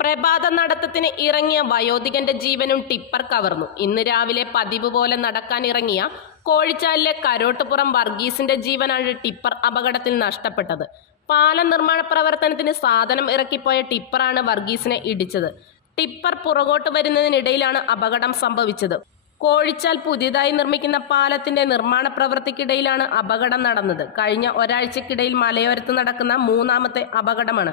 പ്രഭാത നടത്തത്തിന് ഇറങ്ങിയ വയോധികന്റെ ജീവനും ടിപ്പർ കവർന്നു. ഇന്ന് രാവിലെ പതിവ് പോലെ നടക്കാൻ ഇറങ്ങിയ കോഴിച്ചാലിലെ കരോട്ടുപുറം വർഗീസിന്റെ ജീവനാണ് ടിപ്പർ അപകടത്തിൽ നഷ്ടപ്പെട്ടത്. പാലം നിർമ്മാണ പ്രവർത്തനത്തിന് സാധനം ഇറക്കിപ്പോയ ടിപ്പറാണ് വർഗീസിനെ ഇടിച്ചത്. ടിപ്പർ പുറകോട്ട് വരുന്നതിനിടയിലാണ് അപകടം സംഭവിച്ചത്. കോഴിച്ചാൽ പുതിയതായി നിർമ്മിക്കുന്ന പാലത്തിന്റെ നിർമ്മാണ പ്രവൃത്തിക്കിടയിലാണ് അപകടം നടന്നത്. കഴിഞ്ഞ ഒരാഴ്ചക്കിടയിൽ മലയോരത്ത് നടക്കുന്ന മൂന്നാമത്തെ അപകടമാണ്